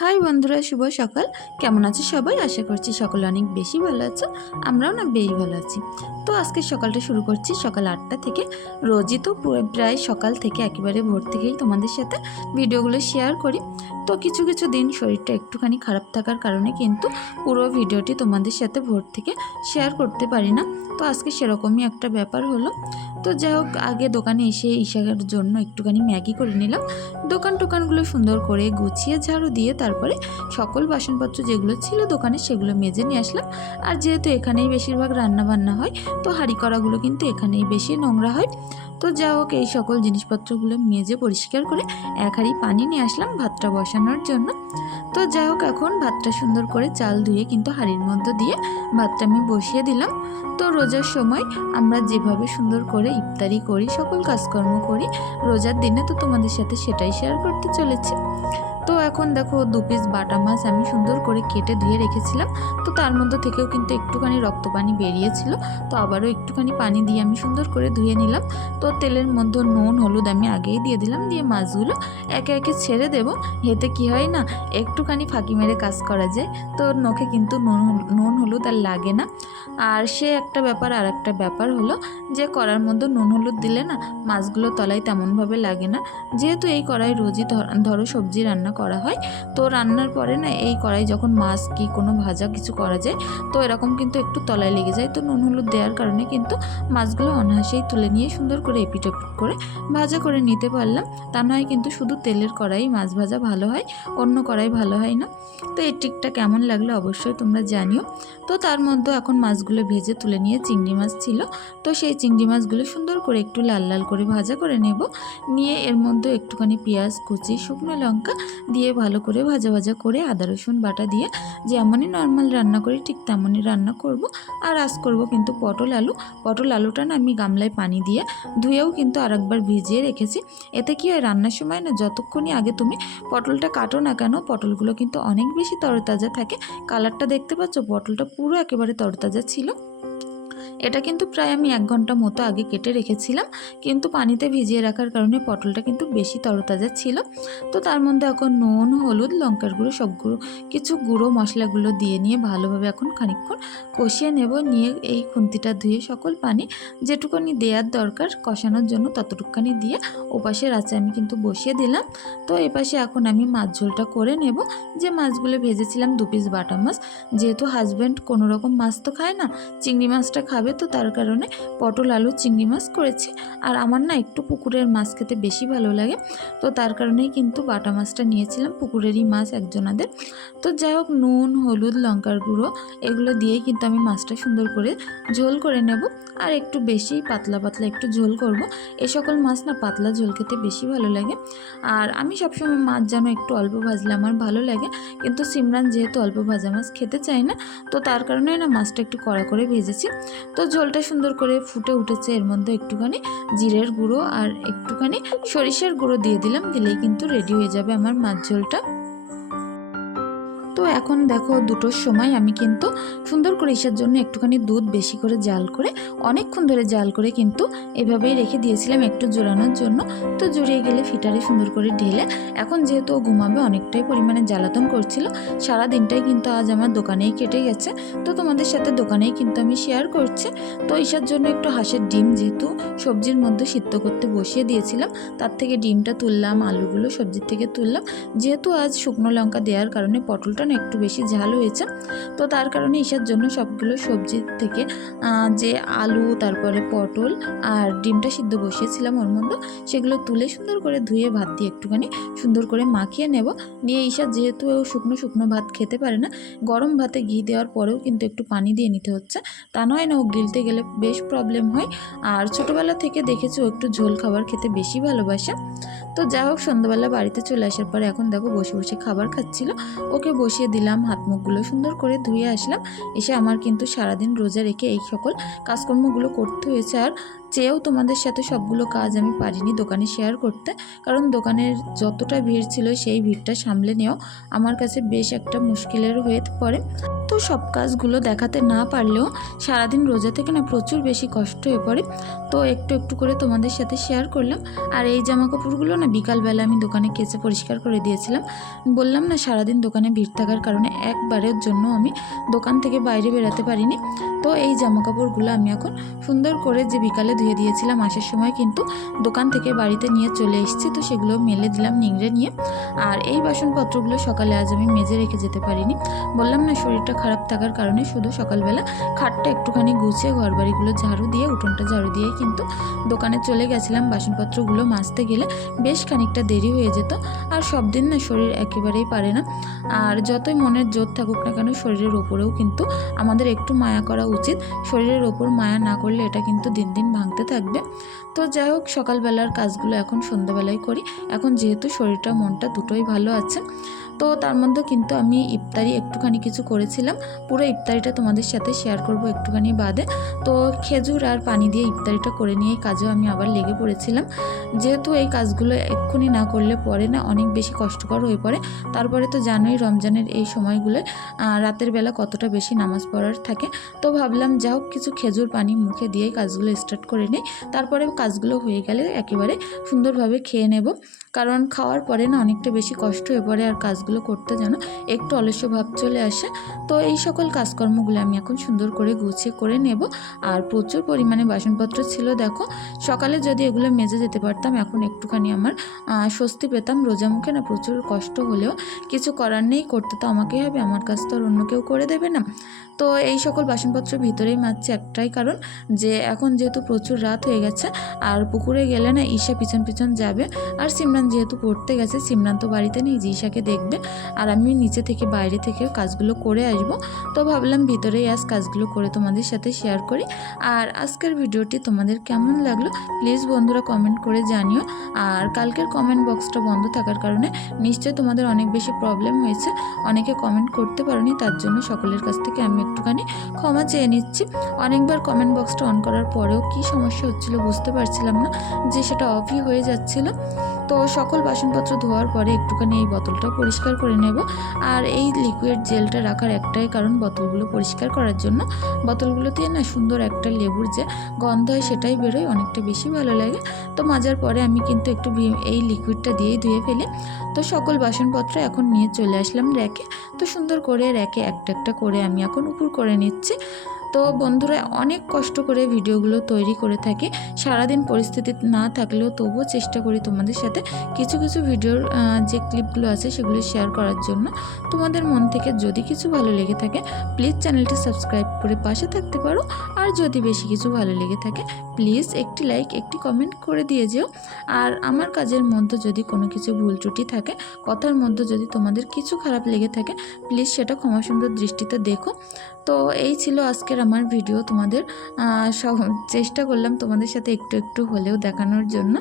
High বন্ধুরা, শুভ সকাল। কেমন আছে সবাই? আশা করছি সকলে অনেক বেশি ভালো আছে, আমরাও না বেশ ভালো আছি। তো আজকে সকালটা শুরু করছি সকাল আটটা থেকে। রোজই তো প্রায় সকাল থেকে একেবারে ভোর থেকেই তোমাদের সাথে ভিডিওগুলো শেয়ার করি। তো কিছু কিছু দিন শরীরটা একটুখানি খারাপ থাকার কারণে কিন্তু পুরো ভিডিওটি তোমাদের সাথে ভোর থেকে শেয়ার করতে পারি না। তো আজকে সেরকমই একটা ব্যাপার হলো। তো যাই হোক, আগে দোকানে এসে ঈশার জন্য একটুখানি ম্যাগি করে নিলাম। দোকান টোকানগুলো সুন্দর করে গুছিয়ে ঝাড়ু দিয়ে তারপরে সকল বাসনপত্র যেগুলো ছিল দোকানে সেগুলো মেজে নিয়ে আসলাম। আর যেহেতু এখানেই বেশিরভাগ রান্না বান্না হয়, তো হাঁড়ি করাগুলো কিন্তু এখানেই বেশি নোংরা হয়। তো যা হোক, এই সকল জিনিসপত্রগুলো মেজে পরিষ্কার করে এক হাঁড়ি পানি নিয়ে আসলাম ভাতটা বসানোর জন্য। তো যাই হোক, এখন ভাতটা সুন্দর করে চাল ধুয়ে কিন্তু হাঁড়ির মধ্যে দিয়ে ভাতটা আমি বসিয়ে দিলাম। তো রোজার সময় আমরা যেভাবে সুন্দর করে ইফতারি করি, সকল কাজকর্ম করি, রোজার দিনে তো তোমাদের সাথে সেটাই শেয়ার করতে চলেছি। তো এখন দেখো দু পিস বাটা মাছ আমি সুন্দর করে কেটে ধুয়ে রেখেছিলাম। তো তার মধ্যে থেকেও কিন্তু একটুখানি রক্ত পানি বেরিয়েছিল। তো আবারও একটুখানি পানি দিয়ে আমি সুন্দর করে ধুয়ে নিলাম। তো তেলের মধ্যে নুন, হলুদ আমি আগেই দিয়ে দিলাম, দিয়ে মাছগুলো একে একে ছেড়ে দেবো। এতে কি হয় না, একটুখানি ফাঁকি মেরে কাজ করা যায়। তো নখে কিন্তু নুন নুন, হলুদ আর লাগে না। আর সে একটা ব্যাপার, আর একটা ব্যাপার হলো যে কড়ার মধ্যে নুন, হলুদ দিলে না, মাছগুলো তলায় তেমনভাবে লাগে না। যেহেতু এই কড়াই রোজই ধরো সবজি রান্না করা হয়। তো রান্নার পরে না এই কড়াই যখন মাছ কি কোনো ভাজা কিছু করা যায়, তো এরকম কিন্তু একটু তলায় লেগে যায়। তো নুন, হলুদ দেওয়ার কারণে কিন্তু মাছগুলো অনায়াসেই তুলে নিয়ে সুন্দর করে এপিট করে ভাজা করে নিতে পারলাম। তা নয় কিন্তু শুধু তেলের কড়াই মাছ ভাজা ভালো হয়, অন্য কড়াই ভালো হয় না। তো এই টিকটা কেমন লাগল অবশ্যই তোমরা জানিও। তো তার মধ্যে এখন মাছগুলো ভেজে তুলে নিয়ে চিংড়ি মাছ ছিল। তো সেই চিংড়ি মাছগুলো সুন্দর করে একটু লাল লাল করে ভাজা করে নেব। নিয়ে এর মধ্যে একটুখানি পেঁয়াজ, কুচি, শুকনো লঙ্কা দিয়ে ভালো করে ভাজা ভাজা করে আদা, রসুন বাটা দিয়ে যেমনই নর্মাল রান্না করি ঠিক তেমনই রান্না করব। আর আজ করব কিন্তু পটল আলু। পটল আলুটা না আমি গামলায় পানি দিয়ে ধুয়েও কিন্তু আরেকবার ভিজিয়ে রেখেছি। এতে কি হয়, রান্নার সময় না যতক্ষণই আগে তুমি পটলটা কাটো না কেন, পটলগুলো কিন্তু অনেক বেশি তরতাজা থাকে। কালারটা দেখতে পাচ্ছ, পটলটা পুরো একেবারে তরতাজা ছিল। এটা কিন্তু প্রায় আমি এক ঘণ্টা মতো আগে কেটে রেখেছিলাম, কিন্তু পানিতে ভিজিয়ে রাখার কারণে পটলটা কিন্তু বেশি তরতাজা ছিল। তো তার মধ্যে এখন নুন, হলুদ, লঙ্কার গুঁড়ো সবগুলো, কিছু গুঁড়ো মশলাগুলো দিয়ে নিয়ে ভালোভাবে এখন খানিকক্ষণ কষিয়ে নেব। নিয়ে এই খুন্তিটা ধুয়ে সকল পানি যেটুকুনি দেওয়ার দরকার কষানোর জন্য ততটুকুখানি দিয়ে ওপাশের আঁচে আমি কিন্তু বসিয়ে দিলাম। তো এপাশে এখন আমি মাছ ঝোলটা করে নেব। যে মাছগুলো ভেজেছিলাম দু পিস বাটা মাছ, যেহেতু হাজব্যান্ড কোনো রকম মাছ তো খায় না, চিংড়ি মাছটা খাবে তো তার কারণে পটল, আলু, চিংড়ি মাছ করেছি। আর আমার না একটু পুকুরের মাছ খেতে বেশি ভালো লাগে। তো তার কারণেই কিন্তু বাটা মাছটা নিয়েছিলাম, পুকুরেরই মাছ একজনাদের। তো যাই হোক, নুন, হলুদ, লঙ্কার গুঁড়ো এগুলো দিয়েই কিন্তু আমি মাছটা সুন্দর করে ঝোল করে নেব। আর একটু বেশি পাতলা পাতলা একটু ঝোল করব। এ সকল মাছ না পাতলা ঝোল খেতে বেশি ভালো লাগে। আর আমি সবসময় মাছ যেন একটু অল্প ভাজলে আমার ভালো লাগে। কিন্তু সিমরান যেহেতু অল্প ভাজা মাছ খেতে চায় না, তো তার কারণে না মাছটা একটু কড়া করে ভেজেছি। তো ঝোলটা সুন্দর করে ফুটে উঠেছে। এর মধ্যে একটুখানি জিরের গুঁড়ো আর একটুখানি সরিষার গুঁড়ো দিয়ে দিলাম, দিলেই কিন্তু রেডি হয়ে যাবে আমার মাছ ঝোলটা। এখন দেখো দুটোর সময় আমি কিন্তু সুন্দর করে ইসার জন্য একটুখানি দুধ বেশি করে জাল করে, অনেকক্ষণ ধরে জাল করে কিন্তু এভাবেই রেখে দিয়েছিলাম একটু জোরানোর জন্য। তো জড়িয়ে গেলে ফিটারে সুন্দর করে ঢেলে, এখন যেহেতু ও ঘুমাবে অনেকটাই পরিমাণে জ্বালাতন করছিল সারা দিনটাই কিন্তু আজ আমার দোকানেই কেটে গেছে। তো তোমাদের সাথে দোকানেই কিন্তু আমি শেয়ার করছি। তো ঈশার জন্য একটু হাঁসের ডিম যেহেতু সবজির মধ্যে সিদ্ধ করতে বসিয়ে দিয়েছিলাম, তার থেকে ডিমটা তুললাম, আলুগুলো সবজির থেকে তুললাম। যেহেতু আজ শুকনো লঙ্কা দেওয়ার কারণে পটলটা একটু বেশি ঝাল হয়েছে। তো তার কারণে ঈশার জন্য সবগুলো সবজির থেকে যে আলু, তারপরে পটল আর ডিমটা সিদ্ধ বসিয়েছিলাম ওর মধ্যে, সেগুলো তুলে সুন্দর করে ধুয়ে, ভাত দিয়ে একটুখানি সুন্দর করে মাখিয়ে নেব। নিয়ে ঈশা যেহেতু শুকনো শুকনো ভাত খেতে পারে না, গরম ভাতে ঘি দেওয়ার পরেও কিন্তু একটু পানি দিয়ে নিতে হচ্ছে। তা নয় না, ও গিলতে গেলে বেশ প্রবলেম হয়। আর ছোটোবেলা থেকে দেখেছি ও একটু ঝোল খাবার খেতে বেশি ভালোবাসে। তো যাই হোক, সন্ধ্যাবেলা বাড়িতে চলে আসার পরে এখন দেখো বসে বসে খাবার খাচ্ছিল। ওকে বসিয়ে দিলাম হাত মুখগুলো সুন্দর করে ধুয়ে আসলাম। এসে আমার কিন্তু সারাদিন রোজা রেখে এই সকল কাজকর্মগুলো করতে হয়েছে। আর চেয়েও তোমাদের সাথে সবগুলো কাজ আমি পারিনি দোকানে শেয়ার করতে। কারণ দোকানের যতটা ভিড় ছিল সেই ভিড়টা সামলে নেওয়া আমার কাছে বেশ একটা মুশকিলের হয়ে পড়ে। তো সব কাজগুলো দেখাতে না পারলেও সারাদিন রোজা থেকে না প্রচুর বেশি কষ্ট হয়ে পড়ে। তো একটু একটু করে তোমাদের সাথে শেয়ার করলাম। আর এই জামা কাপড়গুলো না বিকালবেলা আমি দোকানে কেচে পরিষ্কার করে দিয়েছিলাম। বললাম না সারাদিন দোকানে ভিড় থাকার কারণে একবারের জন্য আমি দোকান থেকে বাইরে বেরোতে পারিনি। তো এই জামা কাপড়গুলো আমি এখন সুন্দর করে যে বিকালে ধুয়ে দিয়েছিলাম আসার সময়, কিন্তু দোকান থেকে বাড়িতে নিয়ে চলে এসেছি, তো সেগুলো মেলে দিলাম নিংড়ে নিয়ে। আর এই বাসনপত্রগুলো সকালে আজ আমি মেজে রেখে যেতে পারিনি। বললাম না, শরীরটা খারাপ থাকার কারণে শুধু সকালবেলা খাটটা একটুখানি গুছিয়ে ঘরবাড়িগুলো ঝাড়ু দিয়ে, উঠোনটা ঝাড়ু দিয়ে কিন্তু দোকানে চলে গেছিলাম বাসনপত্রগুলো মাজতে গেলে বেশ খানিকটা দেরি হয়ে যেত। আর সব দিন না শরীর একেবারেই পারে না। আর যতই মনের জোর থাকুক না কেন, শরীরের ওপরেও কিন্তু আমাদের একটু মায়া করা উচিত। শরীরের ওপর মায়া না করলে এটা কিন্তু দিন দিন ভাঙতে থাকবে। তো যাই হোক, সকালবেলার কাজগুলো এখন সন্ধ্যাবেলায় করি। এখন যেহেতু শরীরটা, মনটা দুটোই ভালো আছে তো তার মধ্যে কিন্তু আমি ইফতারি একটুখানি কিছু করেছিলাম। পুরো ইফতারিটা তোমাদের সাথে শেয়ার করব একটুখানি বাদে। তো খেজুর আর পানি দিয়ে ইফতারিটা করে নিয়ে কাজেও আমি আবার লেগে পড়েছিলাম। যেহেতু এই কাজগুলো এক্ষুনি না করলে পরে না অনেক বেশি কষ্টকর হয়ে পড়ে। তারপরে তো জানোই রমজানের এই সময়গুলো রাতের বেলা কতটা বেশি নামাজ পড়ার থাকে। তো ভাবলাম যা হোক কিছু খেজুর পানি মুখে দিয়েই কাজগুলো স্টার্ট করে নিই। তারপরে কাজগুলো হয়ে গেলে একেবারে সুন্দরভাবে খেয়ে নেব। কারণ খাওয়ার পরে না অনেকটা বেশি কষ্ট হয়ে পড়ে আর কাজগুলো করতে যেন একটু অলস্য ভাব চলে আসে। তো এই সকল কাজকর্মগুলো আমি এখন সুন্দর করে গুছিয়ে করে নেব। আর প্রচুর পরিমাণে বাসনপত্র ছিল, দেখো। সকালে যদি এগুলো মেজে যেতে পারতাম, এখন একটুখানি আমার স্বস্তি পেতাম। রোজা মুখে না প্রচুর কষ্ট হলেও কিছু করার নেই, করতে তো আমাকেই হবে। আমার কাজ তো আর অন্য কেউ করে দেবে না। তো এই সকল বাসনপত্র ভিতরেই মারছে একটাই কারণ যে, এখন যেহেতু প্রচুর রাত হয়ে গেছে, আর পুকুরে গেলে না ঈশা পিছন পিছন যাবে। আর সিমরান যেহেতু পড়তে গেছে, সিমরান তো বাড়িতে নেই, যে ঈশাকে দেখবে। আর আমি নিচে থেকে বাইরে থেকে কাজগুলো করে আসব। তো ভাবলাম ভিতরেই আজ কাজগুলো করে তোমাদের সাথে শেয়ার করি। আর আজকের ভিডিওটি তোমাদের কেমন লাগল প্লিজ বন্ধুরা কমেন্ট করে জানিও। আর কালকের কমেন্ট বক্সটা বন্ধ থাকার কারণে নিশ্চয়ই তোমাদের অনেক বেশি প্রবলেম হয়েছে। অনেকে কমেন্ট করতে পারোনি, তার জন্য সকলের কাছ থেকে আমি একটুখানি ক্ষমা চেয়ে নিচ্ছি। অনেকবার কমেন্ট বক্সটা অন করার পরেও কি সমস্যা হচ্ছিল বুঝতে পারছিলাম না, যে সেটা অফই হয়ে যাচ্ছিল। তো সকল বাসনপত্র ধোয়ার পরে একটুখানি এই বোতলটা পরিষ্কার করে নেব। আর এই লিকুইড জেলটা রাখার একটাই কারণ বোতলগুলো পরিষ্কার করার জন্য। বোতলগুলোতে না সুন্দর একটা লেবুর যে গন্ধ হয় সেটাই বেরোয়, অনেকটা বেশি ভালো লাগে। তো মাজার পরে আমি কিন্তু একটু এই লিকুইডটা দিয়েই ধুয়ে ফেলি। তো সকল বাসনপত্র এখন নিয়ে চলে আসলাম র্যাকে। তো সুন্দর করে র্যাকে একটা একটা করে আমি এখন উপর করে নিচ্ছি। তো বন্ধুরা অনেক কষ্ট করে ভিডিওগুলো তৈরি করে থাকি। সারাদিন পরিস্থিতি না থাকলেও তবুও চেষ্টা করি তোমাদের সাথে কিছু কিছু ভিডিওর যে ক্লিপগুলো আছে সেগুলো শেয়ার করার জন্য। তোমাদের মন থেকে যদি কিছু ভালো লেগে থাকে প্লিজ চ্যানেলটি সাবস্ক্রাইব করে পাশে থাকতে পারো। আর যদি বেশি কিছু ভালো লেগে থাকে প্লিজ একটি লাইক একটি কমেন্ট করে দিয়ে যেও। আর আমার কাজের মধ্যে যদি কোনো কিছু ভুল ত্রুটি থাকে, কথার মধ্যে যদি তোমাদের কিছু খারাপ লেগে থাকে প্লিজ সেটা ক্ষমা সুন্দর দৃষ্টিতে দেখো। তো এই ছিল আজকের আমার ভিডিও তোমাদের সব চেষ্টা করলাম তোমাদের সাথে একটু একটু হলেও দেখানোর জন্য।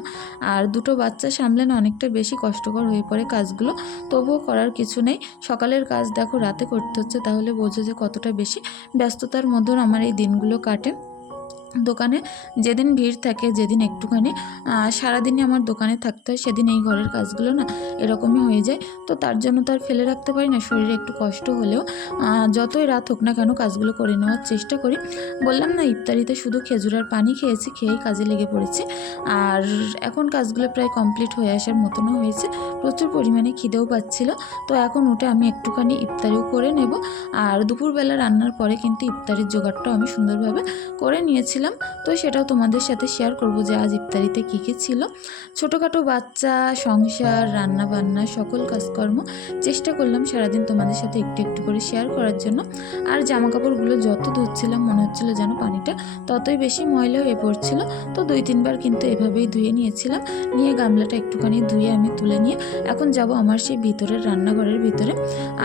আর দুটো বাচ্চা সামলানো অনেকটা বেশি কষ্টকর হয়ে পড়ে কাজগুলো, তবুও করার কিছু নেই। সকালের কাজ দেখো, রাতে করতে হচ্ছে, তাহলে বোঝো যে কতটা বেশি ব্যস্ততার মধ্যে আমার এই দিনগুলো কাটে। দোকানে যেদিন ভিড় থাকে, যেদিন একটুখানি সারাদিনই আমার দোকানে থাকতে হয়, সেদিন এই ঘরের কাজগুলো না এরকমই হয়ে যায়। তো তার জন্য তো আর ফেলে রাখতে পারি না, শরীরে একটু কষ্ট হলেও যতই রাত হোক না কেন কাজগুলো করে নেওয়ার চেষ্টা করি। বললাম না, ইফতারিতে শুধু খেজুর আর পানি খেয়েছি, খেয়েই কাজে লেগে পড়েছি। আর এখন কাজগুলো প্রায় কমপ্লিট হয়ে আসার মতনও হয়েছে, প্রচুর পরিমাণে খিদেও পাচ্ছিল। তো এখন উঠে আমি একটুখানি ইফতারিও করে নেব। আর দুপুরবেলা রান্নার পরে কিন্তু ইফতারির জোগাড়টাও আমি সুন্দরভাবে করে নিয়েছিলাম। তো সেটাও তোমাদের সাথে শেয়ার করব যে আজ ইফতারিতে কী কী ছিল। ছোটোখাটো বাচ্চা, সংসার রান্না বান্না সকল কাজকর্ম চেষ্টা করলাম সারাদিন তোমাদের সাথে একটু একটু করে শেয়ার করার জন্য। আর জামা কাপড়গুলো যত ধুচ্ছিলাম মনে হচ্ছিল যেন পানিটা ততই বেশি ময়লা হয়ে পড়ছিল। তো দুই তিনবার কিন্তু এভাবেই ধুয়ে নিয়েছিলাম। নিয়ে গামলাটা একটুখানি ধুয়ে আমি তুলে নিয়ে এখন যাব আমার সেই ভিতরের রান্নাঘরের ভিতরে।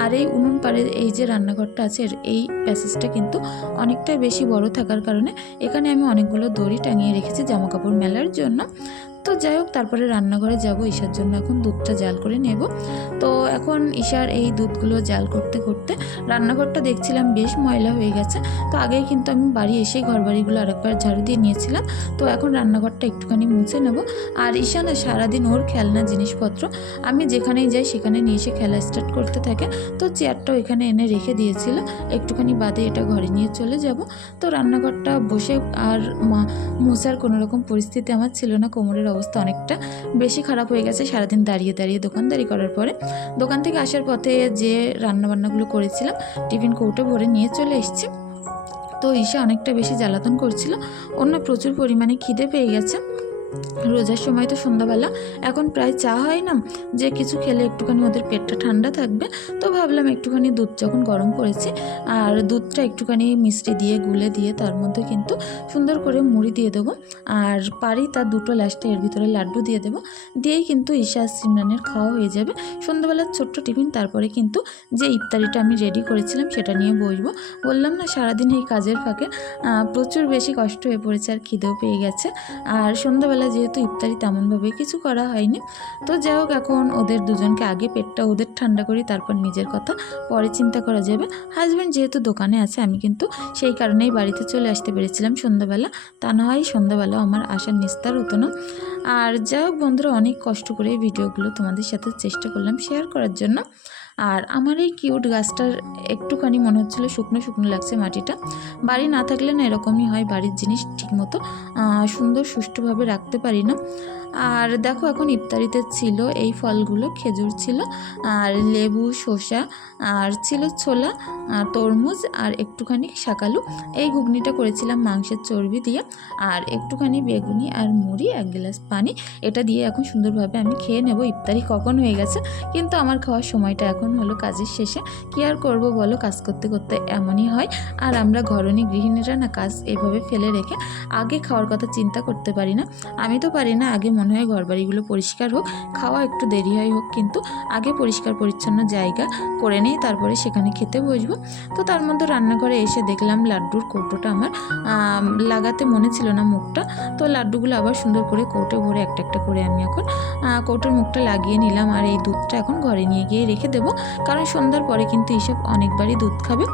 আর এই উনুন পাড়ের এই যে রান্নাঘরটা আছে এই প্যাসেজটা কিন্তু অনেকটাই বেশি বড় থাকার কারণে এখানে আমি অনেকগুলো দড়ি টাঙিয়ে রেখেছি জামা কাপড় মেলার জন্য। তো যাই হোক, তারপরে রান্নাঘরে যাব, ঈশার জন্য এখন দুধটা জাল করে নেব। তো এখন ঈশার এই দুধগুলো জাল করতে করতে রান্নাঘরটা দেখছিলাম বেশ ময়লা হয়ে গেছে। তো আগেই কিন্তু আমি বাড়ি এসেই ঘর বাড়িগুলো আরেকবার ঝাড়ু দিয়ে নিয়েছিলাম। তো এখন রান্নাঘরটা একটুখানি মুছে নেব। আর ঈশা না সারাদিন ওর খেলনা জিনিসপত্র, আমি যেখানেই যাই সেখানে নিয়ে এসে খেলা স্টার্ট করতে থাকে। তো চেয়ারটাও এখানে এনে রেখে দিয়েছিল। একটুখানি বাদে এটা ঘরে নিয়ে চলে যাব। তো রান্নাঘরটা বসে আর মোছার কোনো রকম পরিস্থিতি আমার ছিল না, কোমরের অবস্থা অনেকটা বেশি খারাপ হয়ে গেছে। সারাদিন দাঁড়িয়ে দাঁড়িয়ে দোকানদারি করার পরে। দোকান থেকে আসার পথে যে রান্নাবান্নাগুলো করেছিলাম, টিফিন কৌটো ভরে নিয়ে চলে এসেছি। তো ঈশা অনেকটা বেশি জ্বালাতন করছিল। অন্য প্রচুর পরিমাণে খিদে পেয়ে গেছে। রোজার সময় তো সন্ধ্যাবেলা, এখন প্রায় চা হয় না, যে কিছু খেলে একটুখানি ওদের পেটটা ঠান্ডা থাকবে, তো ভাবলাম একটুখানি দুধ যখন গরম করেছি, আর দুধটা একটুখানি মিষ্টি দিয়ে, গুলে দিয়ে তার মধ্যে কিন্তু সুন্দর করে মুড়ি দিয়ে দেবো, আর পারি তার দুটো লাস্টে এর ভিতরে লাড্ডু দিয়ে দেবো, দিয়েই কিন্তু ঈশা সিমরানের খাওয়া হয়ে যাবে, সন্ধ্যাবেলার ছোট্ট টিফিন, তারপরে কিন্তু যে ইফতারিটা আমি রেডি করেছিলাম সেটা নিয়ে বসবো, বললাম না সারাদিন এই কাজের ফাঁকে প্রচুর বেশি কষ্ট হয়ে পড়েছে আর খিদেও পেয়ে গেছে, আর সন্ধ্যাবেলা যেহেতু ইফতারি তেমনভাবে কিছু করা হয়নি। তো যাই হোক, এখন ওদের দুজনকে আগে পেটটা ওদের ঠান্ডা করি, তারপর নিজের কথা। পরে চিন্তা করা যাবে। হাজব্যান্ড যেহেতু দোকানে আছে, আমি কিন্তু সেই কারণেই বাড়িতে চলে আসতে পেরেছিলাম সন্ধ্যাবেলা। তা না হয় সন্ধ্যাবেলাও আমার আসার নিস্তার হতো না। আর যাই হোক বন্ধুরা, অনেক কষ্ট করে ভিডিওগুলো তোমাদের সাথে চেষ্টা করলাম শেয়ার করার জন্য। আর আমার এই কিউট গাছটার একটুখানি মনে হচ্ছিল শুকনো শুকনো লাগছে মাটিটা। বাড়ি না থাকলে না এরকমই হয়, বাড়ির জিনিস ঠিকমতো সুন্দর সুষ্ঠুভাবে রাখতে পারি না। আর দেখো এখন ইফতারিতে ছিল এই ফলগুলো, খেজুর ছিল, আর লেবু, শসা, আর ছিল ছোলা তরমুজ, আর একটুখানি শাকালু এই ঘুগনিটা করেছিলাম মাংসের চর্বি দিয়ে, আর একটুখানি বেগুনি আর মুড়ি, এক গ্লাস পানি। এটা দিয়ে এখন সুন্দরভাবে আমি খেয়ে নেব। ইফতারি কখন হয়ে গেছে, কিন্তু আমার খাওয়ার সময়টা এখন হলো কাজের শেষে, কি আর করব বলো? কাজ করতে করতে এমনই হয়। আর আমরা ঘরণী গৃহিণীরা না কাজ এভাবে ফেলে রেখে আগে খাওয়ার কথা চিন্তা করতে পারি না। আমি তো পারি না, আগে মনে হয় ঘরবাড়িগুলো পরিষ্কার হোক, খাওয়া একটু দেরি হয় হোক, কিন্তু আগে পরিষ্কার পরিচ্ছন্ন জায়গা করে নেই, তারপরে সেখানে খেতে বসবো। তো তার মধ্যে রান্নাঘরে এসে দেখলাম লাড্ডুর কৌটোটা আমার লাগাতে মনে ছিল না মুখটা। তো লাড্ডুগুলো আবার সুন্দর করে কৌটো ভরে একটা একটা করে আমি এখন কৌটোর মুখটা লাগিয়ে নিলাম। আর এই দুধটা এখন ঘরে নিয়ে গিয়ে রেখে দেবো। কারণ সন্ধ্যার পরে কিন্তু এসব অনেকবারই দুধ খাবে।